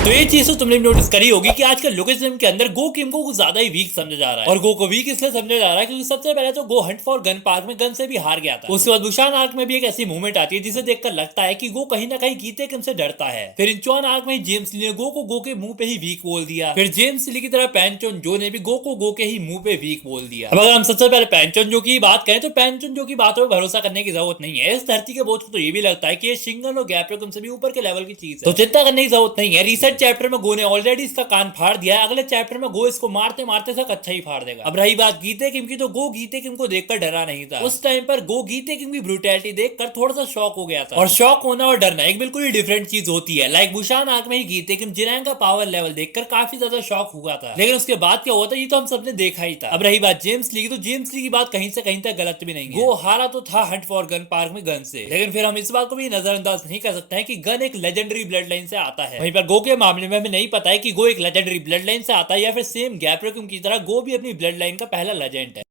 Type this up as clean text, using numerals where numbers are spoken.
तो ये चीज तो तुमने नोटिस करी होगी कि आजकल लोकेशन के अंदर गो किम को कुछ ज्यादा ही वीक समझा जा रहा है। और गो को वीक इसलिए समझा जा रहा है क्योंकि सबसे पहले तो गो हंट फॉर गन पार्क में गन से भी हार गया था। उसके बाद बुशान आर्क में भी एक ऐसी मूवमेंट आती है जिसे देखकर लगता है कि गो कहीं ना कहीं गीते किम से डरता है। फिर इंचॉन आर्क में जेम्स ली ने गो के मुंह पे ही वीक बोल दिया। फिर जेम्स ली की तरह पैंचोन जो ने भी गो के ही मुंह पे वीक बोल दिया। अब अगर हम सबसे पहले पैंचोन जो की बात करें तो पैंचोन जो की बातों पर भरोसा करने की जरूरत नहीं है। इस धरती के बोझ को तो ये भी लगता है कि ये शिंगन और गैप्रोकम से भी ऊपर के लेवल की चीज है, तो चिंता करने की जरूरत नहीं है। रिसेंट चैप्टर में गो ने ऑलरेडी इसका कान फाड़ दिया है। अगले चैप्टर में गो इसको मारते मारते तक अच्छा ही फाड़ देगा। अब रही बात गीते किम की, तो गो गीते किम को देखकर डरा नहीं था। उस टाइम पर गो गीते किम की ब्रूटैलिटी देखकर थोड़ा सा शॉक हो गया था। और शॉक होना और डरना एक बिल्कुल ही डिफरेंट चीज होती है। लाइक बुशान आर्क में ही गीते किम जिरैंग का पावर लेवल देखकर काफी ज्यादा शॉक हुआ था, लेकिन उसके बाद क्या हुआ था ये तो हम सबने देखा ही था। अब रही बात जेम्स ली की, तो जेम्स ली की बात कहीं से कहीं तक गलत भी नहीं है। गो हारा तो था हंट फॉर गन पार्क में गन से, लेकिन फिर हम इस बात को भी नजरअंदाज नहीं कर सकते हैं कि गन एक लेजेंडरी ब्लड लाइन से आता है। वहीं पर गो के मामले में हमें नहीं पता है कि गो एक लेजेंडरी ब्लड लाइन से आता है या फिर सेम गैप्रोकम की तरह गो भी अपनी ब्लड लाइन का पहला लेजेंड है।